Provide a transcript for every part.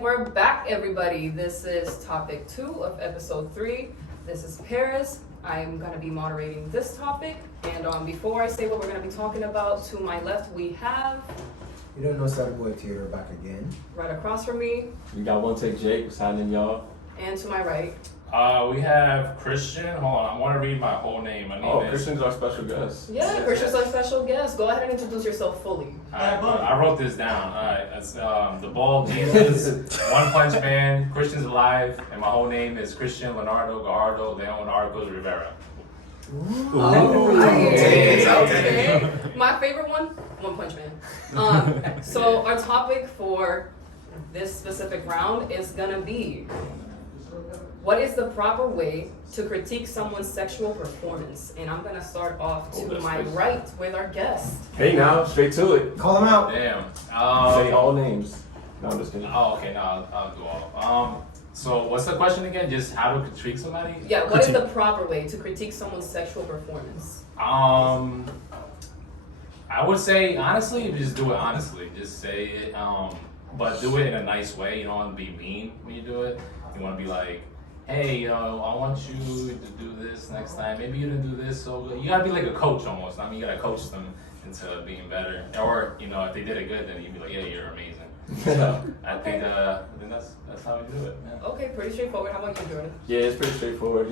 We're back, everybody. This is topic 2 of episode 3. This is Paris. I'm going to be moderating this topic. And before I say what we're going to be talking about, to my left we have... You don't know Saturday Theater back again. Right across from me. You got One Take Jake, what's happening, y'all? And to my right. We have Cristian. Hold on, I want to read my whole name. Cristian's our special guest. Yeah, Cristian's our special guest. Go ahead and introduce yourself fully. I wrote this down. Alright, that's the Bald Jesus, One Punch Man, Cristian's alive, and my whole name is Cristian Leonardo Gallardo Leon Arcos Rivera. Okay. My favorite one, One Punch Man. So our topic for this specific round is gonna be, what is the proper way to critique someone's sexual performance? And I'm gonna start off to my right with our guest. Hey now, straight to it. Call them out. Damn. Say all names. No, I'm just kidding. Oh, okay, no, I'll do all. So what's the question again? Just how to critique somebody? Yeah, what is the proper way to critique someone's sexual performance? I would say, honestly, you just do it honestly. Just say it, but do it in a nice way. You don't want to be mean when you do it. You want to be like, hey, I want you to do this next time. Maybe you didn't do this so good. You gotta be like a coach almost. I mean, you gotta coach them into being better. Or, if they did it good, then you'd be like, yeah, you're amazing. So I think that's how we do it. Yeah. Okay, pretty straightforward. How about you, Jordan? Yeah, it's pretty straightforward.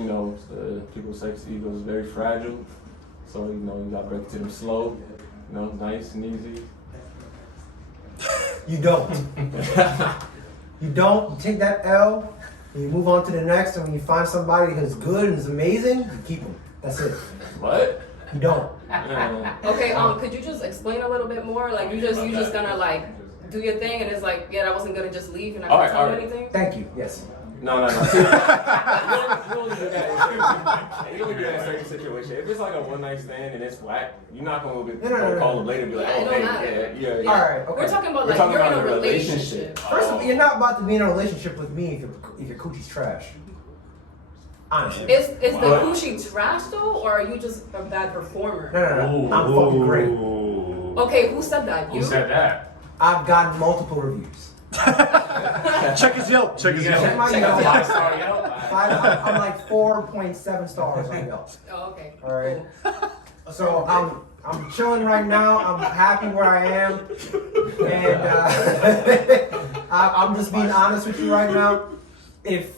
People's sex ego is very fragile. So, you gotta break it to them slow, nice and easy. You don't. You don't. You take that L, and you move on to the next, and when you find somebody who's good and is amazing, you keep them. That's it. What? You don't. Okay, could you just explain a little bit more? Like, you just gonna do your thing, and it's like, yeah, that wasn't good, and just leave. You're not gonna tell them anything. Thank you. Yes. No. You only do that in certain situations. If it's like a one night stand and it's whack, you're not gonna call them later and be like, oh, hey, yeah. All right. Okay. We're talking about you're in a relationship. First of all, you're not about to be in a relationship with me if your coochie's trash. Honestly. Is the coochie trash though, or are you just a bad performer? No. I'm fucking great. Okay, who said that? You? Who said that? I've gotten multiple reviews. Check his Yelp. Check my Yelp. 5-star Yelp. I'm like 4.7 stars on Yelp. Oh, okay. All right. So I'm chilling right now. I'm happy where I am, and I'm just being honest with you right now. If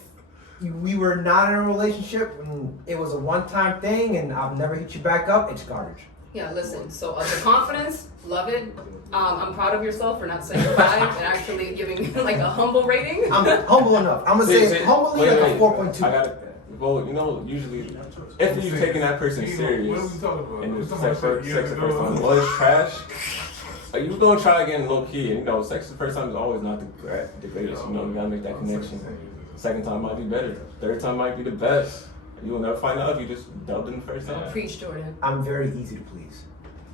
we were not in a relationship and it was a one-time thing, and I've never hit you back up, it's garbage. Yeah, listen, so the confidence, love it. I'm proud of yourself for not saying 5 and actually giving me like a humble rating. I'm humble enough. I'm gonna say humbly like a 4.2. Usually, if you're taking that person serious and the sex the first time was trash, you gonna try again low key. And sex the first time is always not the greatest. You gotta make that connection. Second time might be better. Third time might be the best. You will never find out if you just dubbed in the first time. Preach, Jordan. I'm very easy to please.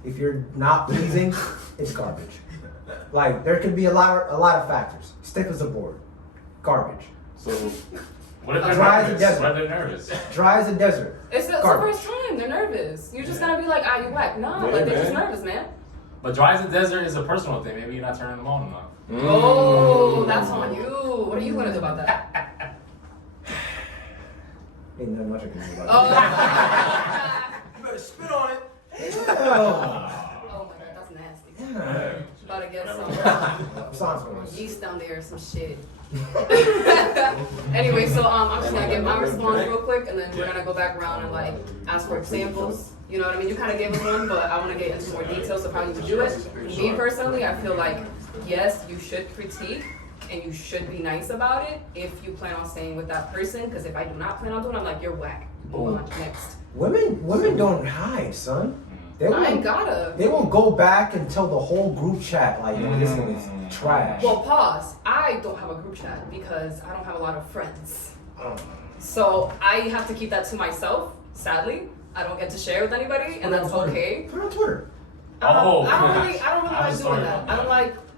If you're not pleasing, it's garbage. Like, there could be a lot of factors. Stiff as a board. Garbage. So, what if they're Dry as a nervous? desert. What if they're nervous? Dry as a desert. It's the first time. They're nervous. You're just gonna be like, you whack. No, they're just nervous, man. But dry as a desert is a personal thing. Maybe you're not turning them on enough. Oh, that's on you. What are you gonna do about that? Ain't nothing much I can do about Oh. You better spit on it. Oh my god, that's nasty. About to get some yeast down there, some shit. Anyway, so I'm just gonna give my response real quick, and then we're gonna go back around and ask for examples. You know what I mean? You kind of gave us one, but I want to get into more details of how you would do it. Me personally, I feel like yes, you should critique. And you should be nice about it if you plan on staying with that person. Because if I do not plan on doing it, I'm like, you're whack. Move on, next. Women don't hide, son. I ain't gotta. They won't go back and tell the whole group chat like, this is trash. Well, pause. I don't have a group chat because I don't have a lot of friends. So I have to keep that to myself. Sadly, I don't get to share with anybody, and that's okay. Put it on Twitter. I don't really I have a like story doing that. about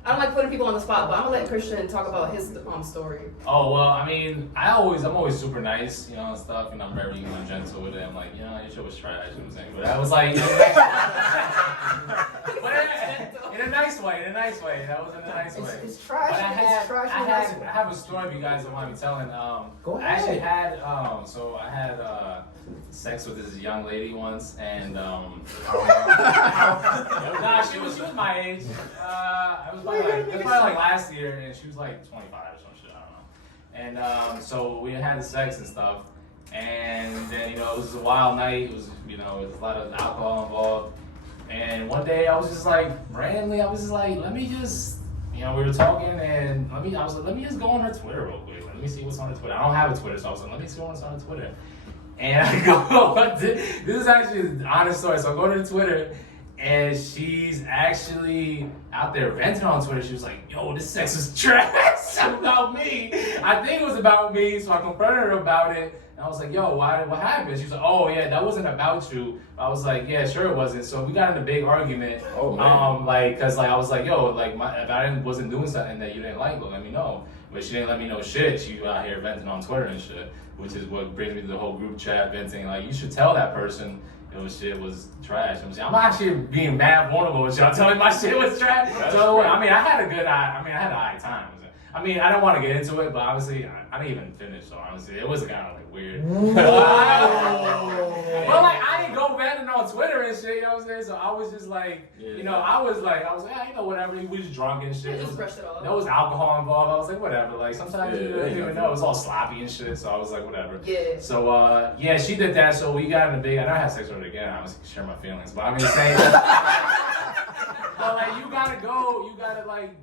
I don't like putting people on the spot, but I'm gonna let Cristian talk about his story. Oh well, I mean, I'm always super nice, and stuff. I'm very gentle with it. I'm like, your shit was trash. You know what I'm saying? But I was like, in a nice way. That was in a nice way. It's trash. But I I have a story if you guys don't mind me telling. Go I actually ahead. had sex with this young lady once, and she was my age. It was probably like last year, and she was like 25 or some shit. I don't know. And so we had the sex and stuff, and then it was a wild night. It was there was a lot of alcohol involved. And one day I was just like randomly, let me just we were talking, and let me just go on her Twitter real quick. Let me see what's on her Twitter. I don't have a Twitter, so I was like, let me see what's on her Twitter. And I go, this is actually an honest story. So I go to the Twitter, and she's actually out there venting on Twitter. She was like, yo, this sex is trash about me. I think it was about me, so I confronted her about it. And I was like, yo, what happened? She was like, oh, yeah, that wasn't about you. I was like, yeah, sure it wasn't. So we got in a big argument. Oh, man. Cause I was like, yo, if I wasn't doing something that you didn't like, let me know. But she didn't let me know shit. She out here venting on Twitter and shit, which is what brings me to the whole group chat venting. Like, you should tell that person shit was trash. I'm actually being mad vulnerable with y'all telling my shit was trash. So, I had a good high time. I don't want to get into it, but obviously, I didn't even finish, so honestly, it was kind of weird. But I didn't go venting on Twitter and shit, you know what I'm saying? So I was just like, I was like, whatever, we was drunk and shit. Just brushed it off. There was alcohol involved. I was like, whatever. Like, sometimes you don't even know. It was all sloppy and shit, so I was like, whatever. Yeah. So, she did that, so we got in a big, I never had sex with her again, I was share my feelings, but I'm just saying. But you gotta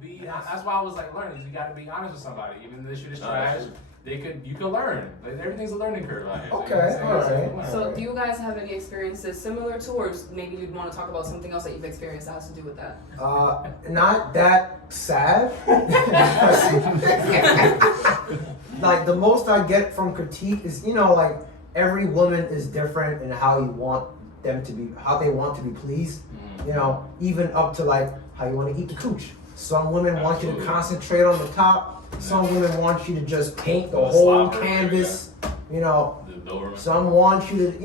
be. That's why I was learning. You gotta be honest with somebody, even though the shit is trash. You can learn. Everything's a learning curve out here. Okay, alright. So do you guys have any experiences similar to, or maybe you'd want to talk about something else that you've experienced that has to do with that? Not that sad. Like the most I get from critique is, every woman is different in how you want them to be, how they want to be pleased. Even up to how you want to eat the cooch. Some women want you to concentrate on the top. Some women want you to just paint the whole canvas. Some want you to,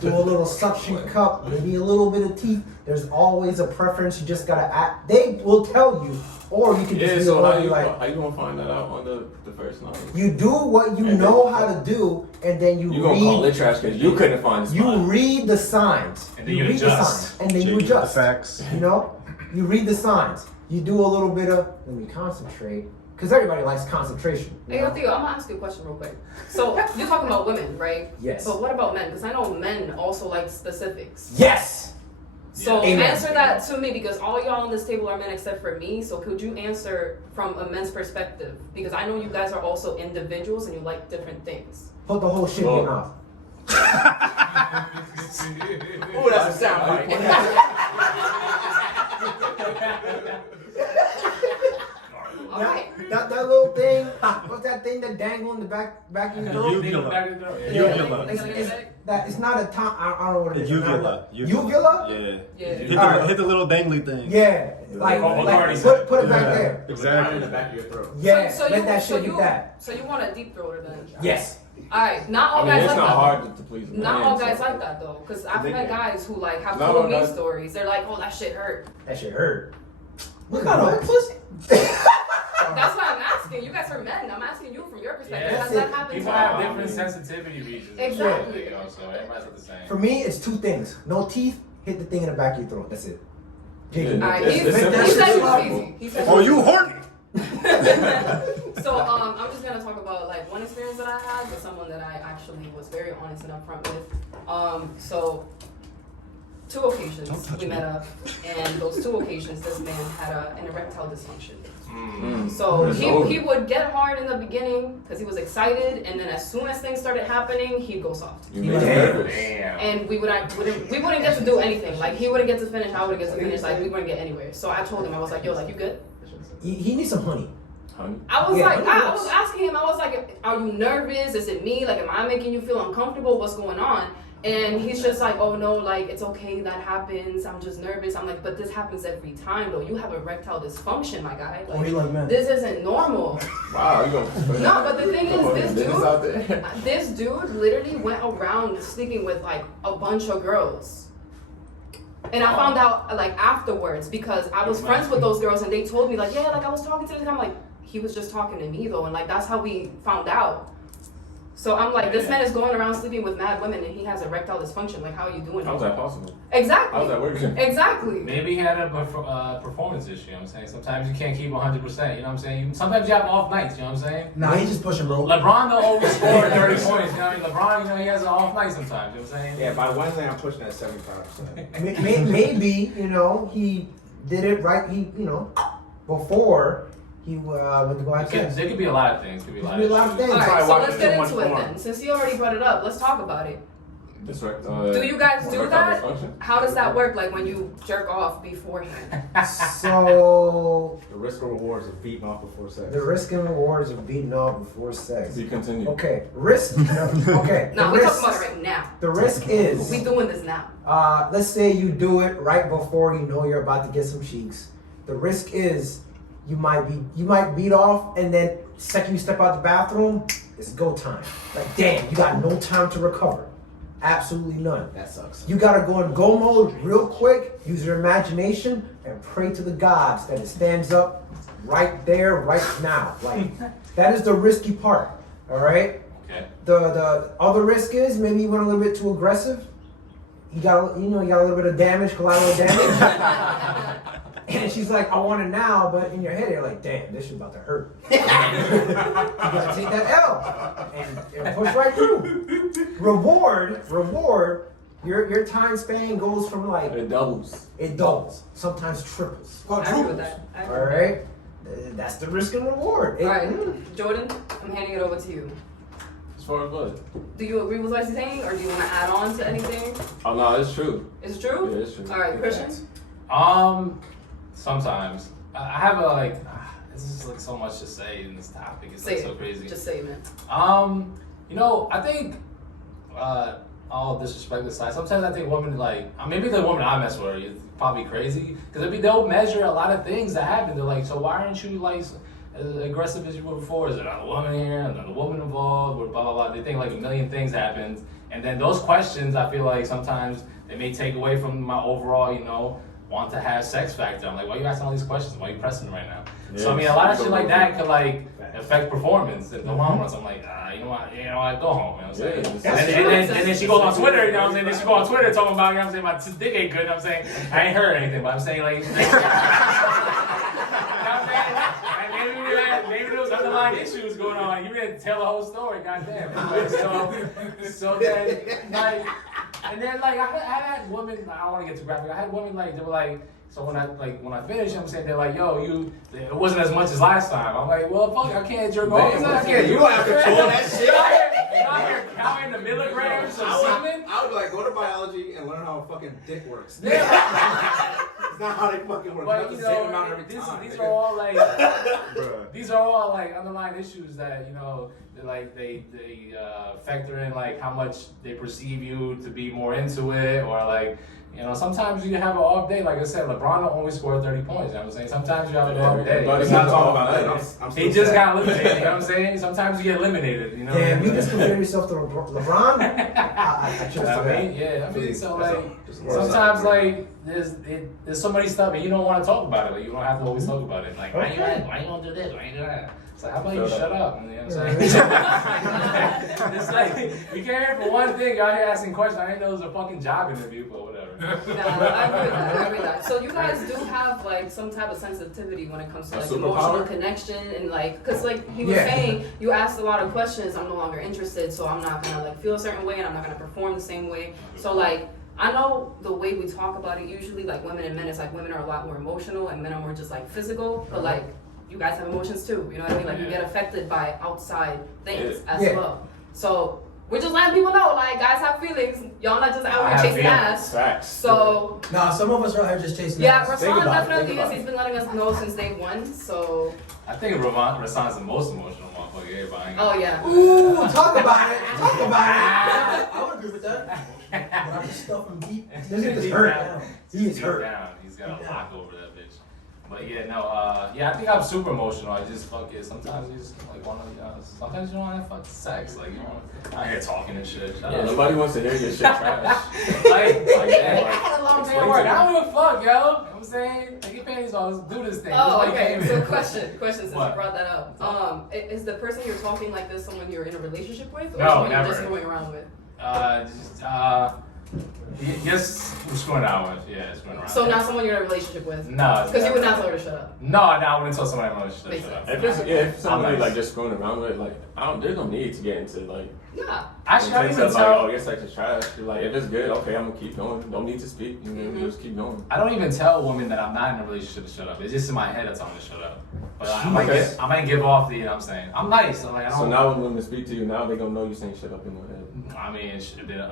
do a little suction cup, maybe a little bit of teeth. There's always a preference. You just gotta act. They will tell you, or you can just be so how you gonna find that out on the first night? You do what you know how to do, and then you gonna call it trash because you couldn't find the spot. You read the signs. And then you adjust. Read the signs, and then you adjust. The facts. You read the signs. You do a little bit of, let me concentrate. Because everybody likes concentration. Hey, Theo, I'm gonna ask you a question real quick. So you're talking about women, right? Yes. But what about men? Because I know men also like specifics. Yes. So Amen. answer that to me, because all y'all on this table are men except for me. So could you answer from a men's perspective? Because I know you guys are also individuals and you like different things. Put the whole shit in your mouth. Ooh, that's a sound bite. All right. That little thing, what's that thing that dangle in the back of your throat? Uvula. It's not a tongue. I don't know what it is. Uvula. Uvula? Yeah. Hit the little dangly thing. Yeah. Put it back there. Exactly. In the back of your throat. Yeah. So Let that shit hit that. So you want a deep throater then? Yes. Alright, not all guys it's like not that. hard to please. Not all guys like that though, because I've met guys who have told me stories. They're like, "Oh, that shit hurt." That shit hurt. Look at that pussy. That's why I'm asking. You guys are men. I'm asking you from your perspective. Yeah. Has that happened People to have you? different sensitivity regions. Exactly. So everybody's not the same. For me, it's two things. No teeth. Hit the thing in the back of your throat. That's it. Alright, he It's said simple. it was easy. He said Oh, you horny? So I'm just gonna talk about one experience that I had with someone that I actually was very honest and upfront with. So 2 occasions we met up, and those 2 occasions this man had an erectile dysfunction. So he would get hard in the beginning because he was excited, and then as soon as things started happening, he'd go soft. Damn. And we wouldn't get to do anything. He wouldn't get to finish, I wouldn't get to finish. We wouldn't get anywhere. So I told him, I was like, yo, you good? He needs some honey. I was I was asking him, I was like, are you nervous? Is it me? Am I making you feel uncomfortable? What's going on? And he's just like, oh no, like it's okay, that happens. I'm just nervous. I'm like, but this happens every time though. You have erectile dysfunction, my guy. Like, you like men? this isn't normal. Wow, you gonna No, but the thing is, this this dude literally went around sleeping with like a bunch of girls. And I found out like afterwards because I was friends with those girls and they told me like, yeah, like I was talking to this guy. I'm like, he was just talking to me though, and like that's how we found out. So I'm like, this man is going around sleeping with mad women and he has erectile dysfunction. Like, how are you doing How's it? that possible? Exactly. How's that working? Exactly. Maybe he had a performance issue, you know what I'm saying? Sometimes you can't keep 100%, you know what I'm saying? Sometimes you have off nights, you know what I'm saying? Nah, he's just pushing, bro. LeBron don't always score 30 points, you know what I mean? LeBron, you know, he has an off night sometimes, you know what I'm saying? Yeah, by Wednesday I'm pushing at 75%. Maybe, you know, he did it right. He, you know, before he went to go out There could be a lot of things. Could be a lot Could be a lot of of issues. things. Alright, so watching let's get too much into it porn. then. Since you already brought it up, let's talk about it. That's right. Do you guys do that? dysfunction? How does that work, like when you jerk off beforehand? So The risk and rewards of beating off before sex. the risk and rewards of beating off before sex. Be continued. Okay, risk. Okay, No, the we're risk. talking about it right now. The risk is. We doing this now. Let's say you do it right before you know you're about to get some cheeks. The risk is you might beat off, and then second you step out the bathroom, it's go time. Like damn, you got no time to recover. Absolutely none. That sucks. You gotta go in go mode real quick, use your imagination, and pray to the gods that it stands up right there, right now. Like that is the risky part. All right. Okay. The other risk is maybe you went a little bit too aggressive. You got a little bit of damage, collateral damage. And she's like, I want it now, but in your head you're like, damn, this shit about to hurt. You gotta take that L and push right through. Reward, your time span goes from like It doubles. it doubles, sometimes triples. I agree with that. I agree All with that. right, that's the risk and reward. All right, Jordan, I'm handing it over to you. As far as what? Do you agree with what he's saying, or do you want to add on to anything? Oh no, it's true. Is it true? Yeah, it's true. All right, Christian. Sometimes. I have a, like, this is like so much to say in this topic. It's Say like it. so crazy. Just say it, man. You know, I think, all disrespect aside, sometimes I think women like, maybe the woman I mess with is probably crazy, because they'll measure a lot of things that happen. They're like, so why aren't you like as aggressive as you were before? Is there another woman here, another woman involved, or blah, blah, blah. They think like a million things happened. And then those questions, I feel like sometimes they may take away from my overall, you know, want to have sex factor. I'm like, why are you asking all these questions? Why are you pressing right now? So I mean, a lot of shit like that could like affect performance in the long run. So I'm like, you know what, go home. You know what I'm saying? And then she goes on Twitter. You know what I'm saying? Then she goes on Twitter talking about, you know what I'm saying, my dick ain't good. You know what I'm saying? I ain't heard anything, but I'm saying like, you know what I'm saying? And maybe there was underlying issues going on. You didn't tell the whole story, goddamn. Like, so then like. And then like I had women, I don't want to get too graphic. I had women like they were like, so when I finished, you know what I'm saying, they're like, yo, it wasn't as much as last time. I'm like, well, fuck, I can't jerk off. I can't. You don't have control of that shit. You're out here counting the milligrams of semen. I would be like, go to biology and learn how a fucking dick works. Yeah. It's not how they fucking work. But It's you the same know, amount every time. these are all like, Bruh. these are all like underlying issues that, you know, they factor in like how much they perceive you to be more into it, or like, you know, sometimes you have an off day. Like I said, LeBron don't always score 30 points. You know what I'm saying? Sometimes you have an off day. But He's not talking about that. I'm He still just sad. got eliminated. You know what I'm saying? Sometimes you get eliminated. You know? Damn, you just compare yourself to LeBron. I chose I that. mean, yeah. I mean, so That's like, all. Just sometimes like there's so many stuff, and you don't want to talk about it. Like you don't have to always talk about it. Like why you gonna do this? Why you do that? It's like, how about you shut up? You know what I'm saying? It's like you came here for one thing. Y'all here asking questions. I didn't know it was a fucking job interview, but whatever. No, I agree with that. I agree with that. So you guys do have like some type of sensitivity when it comes to like emotional connection and like, cause like he was saying, you asked a lot of questions. I'm no longer interested, so I'm not gonna like feel a certain way, and I'm not gonna perform the same way. So like, I know the way we talk about it usually, like women and men, it's like women are a lot more emotional and men are more just like physical. But like, you guys have emotions too. You know what I mean? Like you get affected by outside things as well. So. We're just letting people know, like, guys have feelings. Y'all not just out here chasing ass. Facts. So, Nah, some of us are out here just chasing yeah, ass. Rashawn definitely is. He's been letting us know since day one. So, I think Rasan's the most emotional motherfucker here, but I ain't Oh yeah. Ooh, talk about it. Talk about I would agree with that. But I'm just stuffing deep. it. This nigga's hurt. He is Deep hurt. down. He's got a lock over that bitch. But yeah, no, yeah, I think I'm super emotional. I just fuck it. Sometimes you just like wanna, sometimes you don't want to fuck sex. Like, you know, I'm here talking and shit. Shut up. Nobody wants to hear your shit trash. like, damn, I had a long day at work. I don't give a fuck, yo. You know what I'm saying? Take your panties off. Let's do this thing. Oh, Just like okay. came So in. question since What? you brought that up. Is the person you're talking like this someone you're in a relationship with, or No, someone never. you're just going around with? Yes, I'm screwing around with. Yeah, screwing around. So not someone you're in a relationship with? No. Because you would not tell her to shut up. No, I wouldn't tell somebody I'm shut Makes up. sense. If somebody I'm like nice. just screwing around with it, like there's no need to get into like. Yeah. Actually, I don't even like, tell. oh, your sex is trash. You're like, if it's good, okay, I'm gonna keep going. Don't need to speak. You know, just keep going. I don't even tell women that I'm not in a relationship to shut up. It's just in my head I tell them to shut up. But I might give off the, you know what I'm saying? I'm nice. So, like, I don't, So now when women speak to you, now they gonna know you saying shit up in their head. I mean,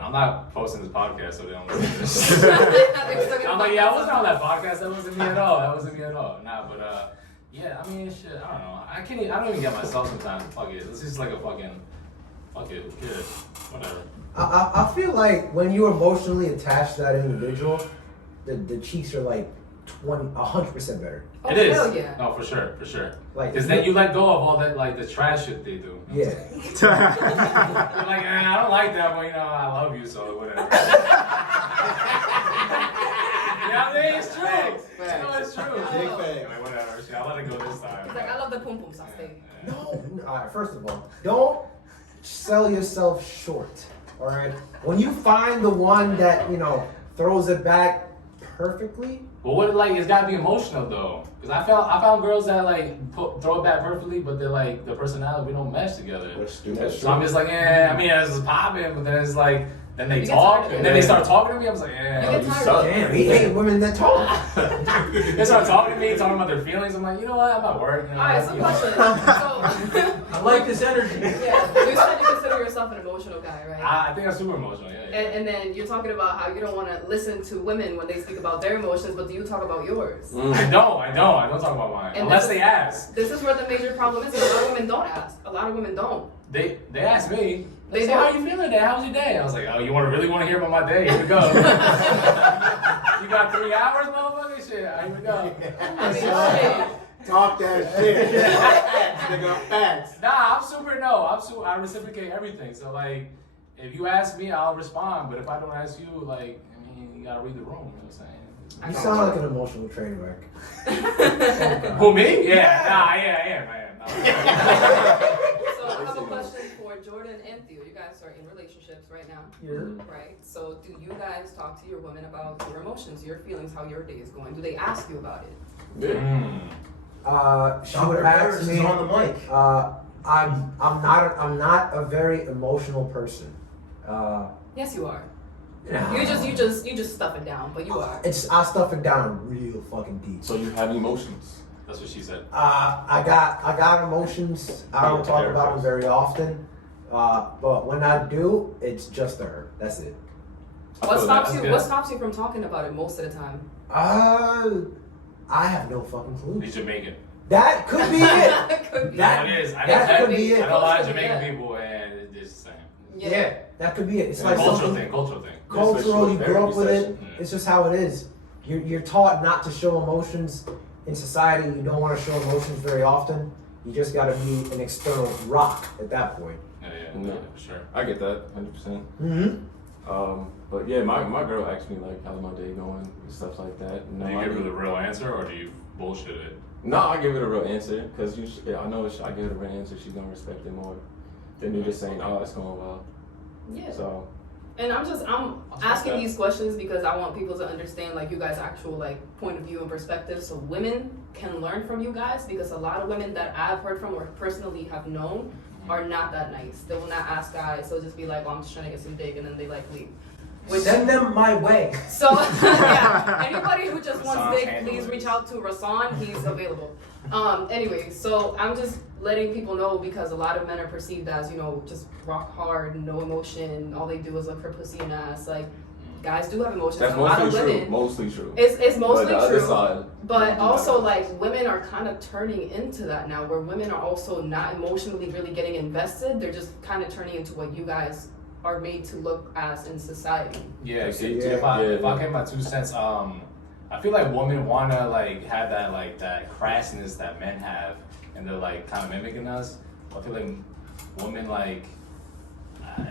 I'm not posting this podcast, so they don't listen to this. I'm like, yeah, I wasn't on that podcast. That wasn't me at all. Nah, but yeah, I mean, shit. I don't know. I don't even get myself sometimes. Fuck it. It's just like a fucking. Fuck it. Who cares? Whatever. I feel like when you're emotionally attached to that individual, the cheeks are like 100% better. Oh, It is. hell yeah. No, for sure. Like, Because then you let go of all that, like the trash shit they do. Yeah. You're like, I don't like that, but you know, I love you, so whatever. Yeah, I mean, it's true. Facts. No, it's true. Big facts. Like, whatever. Shit, I'll let it go this time. He's like, I love the pum pum sauce. No. All right. First of all, don't sell yourself short. All right. When you find the one that throws it back perfectly. But what, like, it's gotta be emotional though. Cause I found girls that like throw it back perfectly, but they're like the personality, we don't mesh together. So I'm just like, I mean, it's popping, but then it's like, then they talk, and then they start talking to me. I was like, You You suck. Damn, he hate women that talk. They start talking to me, talking about their feelings. I'm like, you know what? I'm at work. You know, Alright, so question. So, I like this energy. yeah, you said you consider yourself an emotional guy, right? I think I'm super emotional. Yeah. And then you're talking about how you don't want to listen to women when they speak about their emotions, but do you talk about yours? I don't talk about mine And unless this they ask. This is where the major problem is. A lot of women don't ask. A lot of women don't. They ask me. They They say, do. how you feeling today? How was your day? I was like, oh, you really want to hear about my day? Here we go. You got 3 hours, motherfucker? Shit, here we go. I mean, shit. Talk that shit. Facts, nigga. Facts. Nah, I reciprocate everything. So like, if you ask me, I'll respond. But if I don't ask you, like, I mean, you gotta read the room. You know what I'm saying? You sound like an emotional train wreck. Who, me? Yeah. Nah, I am. So I have a question for Jordan and Theo. You guys are in relationships right now. Yeah. Right. So do you guys talk to your women about your emotions, your feelings, how your day is going? Do they ask you about it? Yeah. She would ask me. on the mic. I'm not a very emotional person. Yes, you are. Nah. You just stuff it down, but you are. I stuff it down real fucking deep. So you have emotions. That's what she said. I got emotions. I don't talk about them very often. But when I do, it's just to her. That's it. What stops you from talking about it most of the time? I have no fucking clue. He's Jamaican. That could be it. Could be. That- It is. I that know could be it. I know a lot of Culturally, Jamaican yeah. people, and it's just the same. Yeah, that could be it. It's like Cultural something thing. cultural. You grew up with it. Mm. It's just how it is. You're taught not to show emotions in society. You don't want to show emotions very often. You just got to be an external rock at that point. Yeah, for sure. I get that 100%. Mm-hmm. But yeah, my girl asked me like, how's my day going and stuff like that. Do you give her the real answer, or do you bullshit it? No, I give it a real answer because I know if I give it a real answer, she's gonna respect it more than you just saying, oh, it's going well. Yeah. So. And I'm asking these questions because I want people to understand like you guys' actual like point of view and perspective, so women can learn from you guys, because a lot of women that I've heard from or personally have known are not that nice. They will not ask guys. They'll just be like, well, I'm just trying to get some dick, and then they like leave. Send them my way. So yeah, anybody who just wants Rasan's dick, handle please is- reach out to Rasan. He's available. Anyway, so I'm just letting people know, because a lot of men are perceived as, just rock hard, no emotion. All they do is look for pussy and ass. Like, guys do have emotions. That's a lot of mostly true. women. Mostly true. It's mostly But the other true. side, But do also, that. like, women are kind of turning into that now, where women are also not emotionally really getting invested. They're just kind of turning into what you guys are made to look as in society. Yeah, Yeah. if I get my 2 cents, I feel like women wanna like have that crassness that men have, and they're like kind of mimicking us. I feel like women like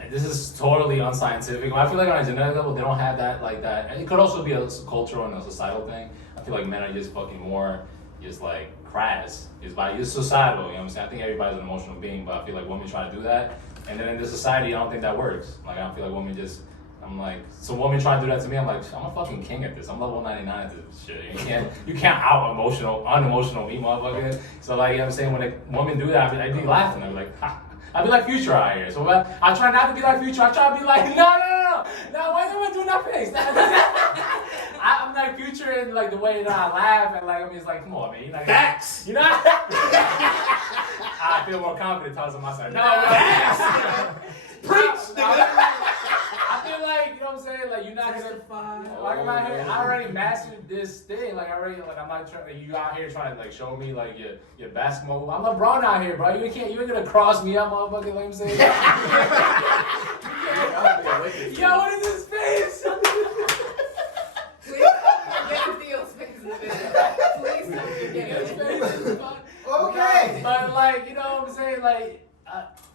this is totally unscientific. I feel like on a genetic level they don't have that like that. And it could also be a cultural and a societal thing. I feel like men are just fucking more just like crass. It's societal. You know what I'm saying? I think everybody's an emotional being, but I feel like women try to do that, and then in this society I don't think that works. Like I feel like women just. I'm like, so women try to do that to me. I'm like, I'm a fucking king at this. I'm level 99 at this shit. You can't unemotional me, motherfucker. So like, you know what I'm saying, when a woman do that, I'd be laughing. I'd be like, ha. I'd be like Future out here. So I try not to be like Future. I try to be like, no. Why is everyone doing that face? I'm like Future in like the way that I laugh and like, I mean, it's like, come on, man. You're not Facts. You know? I feel more confident talking on my side. No. Preach, I feel like, you know what I'm saying? Like, you're not gonna. Like, I'm out here, I already mastered this thing. Like, I'm not trying. You out here trying to like show me like your basketball move. I'm LeBron out here, bro. You ain't gonna cross me up, motherfucker. Like I'm saying. Yo, what is his face? Please don't get Theo's face in the video. Please don't get his face. Okay. But like, you know what I'm saying? Like,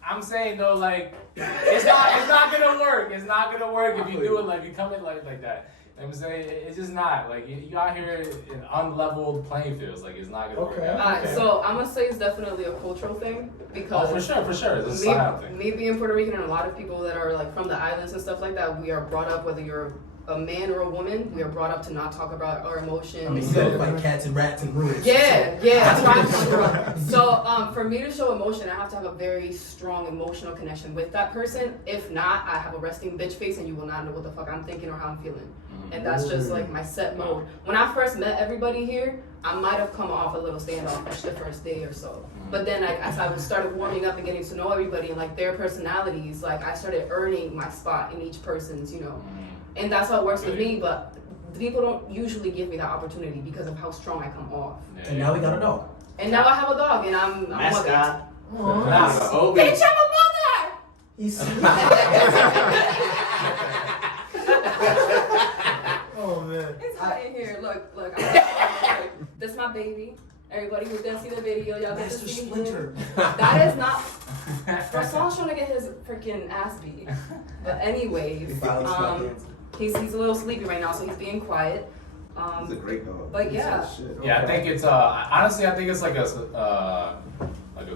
I'm saying though, like, it's not gonna work. It's not gonna work if you do it like you come in like that. You know what I'm saying? It's just not. Like, you out here in unleveled playing fields. Like, it's not gonna work out. Alright, so I'm gonna say it's definitely a cultural thing because For sure. It's a style thing. me being Puerto Rican and a lot of people that are like from the islands and stuff like that, we are brought up, whether you're a man or a woman, we are brought up to not talk about our emotions. I mean, you know, like cats and rats and ruins. Yeah, that's where I'm from. So for me to show emotion, I have to have a very strong emotional connection with that person. If not, I have a resting bitch face and you will not know what the fuck I'm thinking or how I'm feeling. And that's just like my set mode. When I first met everybody here, I might have come off a little standoffish the first day or so. But then as I started warming up and getting to know everybody and like their personalities, like I started earning my spot in each person's, you know. And that's how it works with me, but people don't usually give me that opportunity because of how strong I come off. And now we got a dog. And now I have a dog, and I'm Mascot. Obi. Bitch, I'm a mother! He's Oh man. It's hot in here. Look. This is my baby. Everybody who didn't see the video, y'all get to Master see him. Splinter. That is not. Rashawn's trying to get his freaking ass beat. But anyways, he's a little sleepy right now, so he's being quiet. He's a great dog. But yeah. Yeah, I think it's honestly, I think it's like a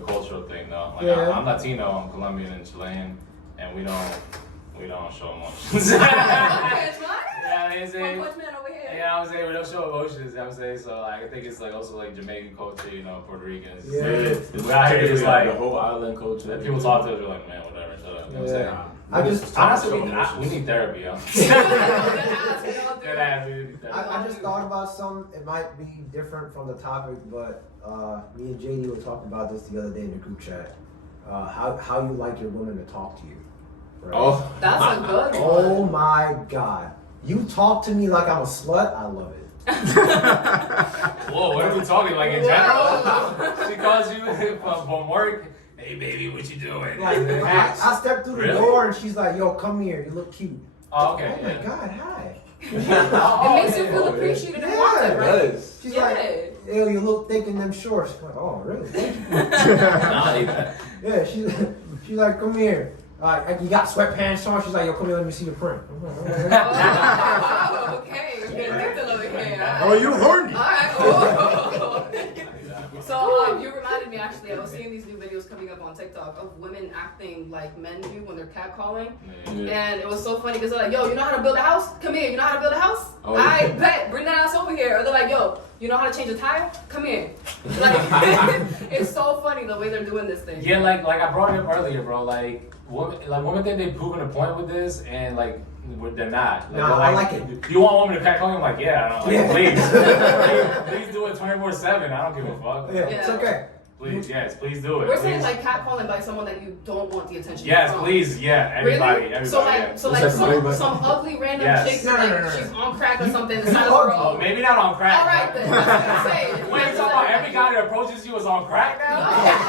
cultural thing though. Like Yeah. I'm Latino, I'm Colombian and Chilean, and we don't show emotions. Okay, it's fine. Yeah, it's One Punch Man over here. yeah, I'm saying we don't show emotions. You know what I'm saying, so like, I think it's like also like Jamaican culture, you know, Puerto Ricans. Yeah. We out here just like the whole island culture. people talk to us, we're like, man, whatever, shut up. You know what I'm saying? I just Honestly, we need therapy, yo. I just thought about something. It might be different from the topic, but me and JD were talking about this the other day in the group chat. How you like your women to talk to you. Right? Oh, That's a good one. Oh my God. You talk to me like I'm a slut. I love it. Whoa, what are we talking like in general? She calls you from work. Hey baby, what you doing? Like I stepped through the Really? door and she's like, "Yo, come here. You look cute." Oh, okay. Oh my God, hi. It makes you feel appreciated and wanted, right? She's Yeah. like, "Yo, you look thick in them shorts." I'm like, "Oh, really? Thank you." I need that. Yeah, she's like, "Come here." You got sweatpants on. She's like, "Yo, come here. Let me see the print." I'm like, "All right." Oh, okay. You're getting licked over here. Oh, you horny? Alright. Oh. So you reminded me actually. I was seeing these new videos coming up on TikTok of women acting like men do when they're catcalling, and it was so funny because they're like, "Yo, you know how to build a house? Come here. You know how to build a house? Oh, I bet. Bring that ass over here." Or they're like, "Yo, you know how to change a tire? Come here." Like, it's so funny the way they're doing this thing. Yeah, like I brought it up earlier, bro. Like women think they've proven a point with this, and like they're not. Nah, they're I like it. Do you want women to catcall you? I'm like, yeah, I don't. Like, Yeah. please do it 24/7. I don't give a fuck. Yeah, it's okay. Please, yes, please do it. We're saying please. like catcalling by someone that you don't want the attention Yes, from. please, yeah, everybody, Really? everybody. So like, yeah. so like some ugly random Yes. chick, No, no, like no, no. she's on crack or something. The side of the Oh, road. maybe not on crack. All right then. That's what I'm saying. Wait, you talking about every guy that approaches you is on crack now? Not every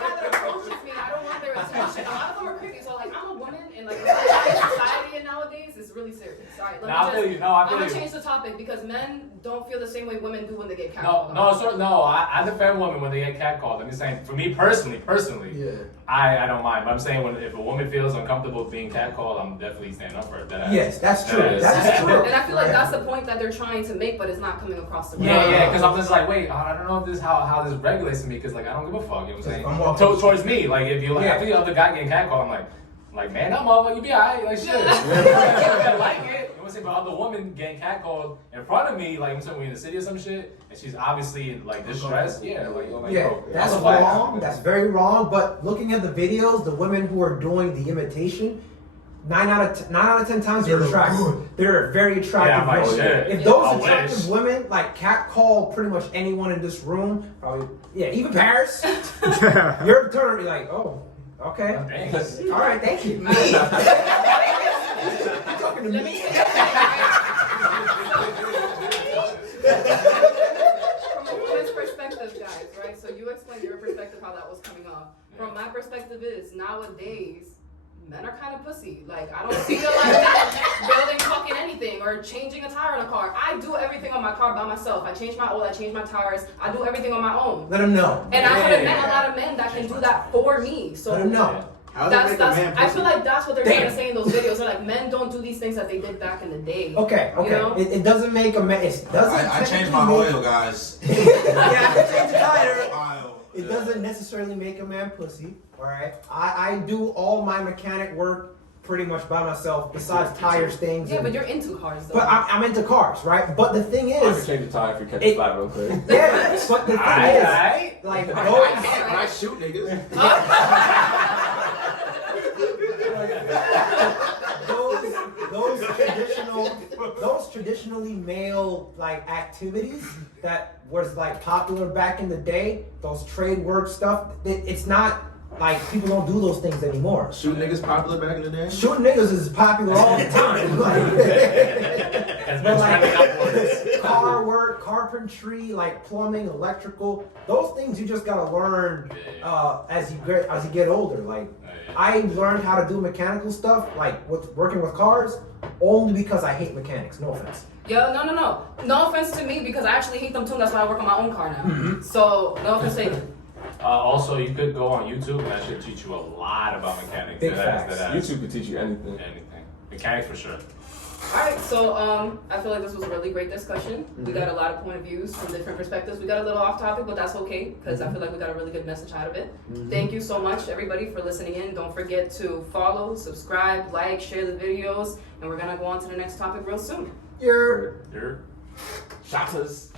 guy that approaches me, I don't want their attention. A lot of them are creepy. So like, I'm a woman, and like society and nowadays is really serious. Sorry, let me I feel you. No, I feel I'm gonna you. change the topic because men don't feel the same way women do when they get No, catcalled. I defend women when they get catcalled. I'm just saying, for me personally, Yeah. I don't mind. But I'm saying if a woman feels uncomfortable being catcalled, I'm definitely standing up for it. That Yes, that's true. That is. That's true. And I feel like that's the point that they're trying to make, but it's not coming across the way. Yeah, because I'm just like, wait, I don't know if this how this regulates to me, because like I don't give a fuck. You know what I'm saying? I'm walking- Towards me, like if you like, Yeah. I think the other guy getting catcalled, I'm like man, that motherfucker, you be alright, like shit. I like it. You know what I'm saying? But other woman getting catcalled in front of me, like I'm saying, we in the city or some shit, and she's obviously in like distressed. Yeah, like Yeah, yo, that's I'm like, wrong. That's very wrong. But looking at the videos, the women who are doing the imitation, 9 out of 10 times they're attractive. They're very attractive. Yeah, I'm like, women. shit. If those I attractive wish. women like catcall pretty much anyone in this room, probably even Paris, your turn to be like, oh, okay, Thanks. all right, thank you. Me. You're talking to Let me. me say from a woman's perspective, guys, right? So you explained your perspective how that was coming off. From my perspective is nowadays men are kind of pussy. Like I don't feel like men building fucking anything or changing a tire on a car. I do everything on my car by myself. I change my oil, I change my tires. I do everything on my own. Let them know. And I haven't met a lot of men that can do that for me. So Let them know. How does it that's make a man I feel like that's what they're trying to Damn. say in those videos. They're like, men don't do these things that they did back in the day. Okay, okay. You know? It doesn't make a man. It doesn't. I changed my technically make- oil, guys. Yeah, I can change the tire. Oil. It doesn't necessarily make a man pussy, alright? I do all my mechanic work pretty much by myself, besides tires, things. Yeah, and- but you're into cars though. But I'm into cars, right? But the thing I can is, change the tire if you catch It- a flat real quick. yeah, but the thing Alright. is, like I those, can't, but I shoot niggas. those traditionally male like activities that was like popular back in the day, those trade work stuff, it's not like people don't do those things anymore. Shoot niggas popular back in the day? Shooting niggas is popular all the time. Has But been trending upwards. like car work, carpentry, like plumbing, electrical, those things you just gotta learn as you get older. Like I learned how to do mechanical stuff, like with working with cars, only because I hate mechanics. No offense. Yo, no. No offense to me because I actually hate them too. That's why I work on my own car now. Mm-hmm. So no offense to you. Also, you could go on YouTube, and that should teach you a lot about mechanics. Big That facts. has YouTube could teach you anything. anything. Mechanics for sure. Alright, so I feel like this was a really great discussion. We got a lot of point of views from different perspectives. We got a little off topic, but that's okay because I feel like we got a really good message out of it. Thank you so much, everybody, for listening in. Don't forget to follow, subscribe, like, share the videos, and we're gonna go on to the next topic real soon. You're You're Shottas.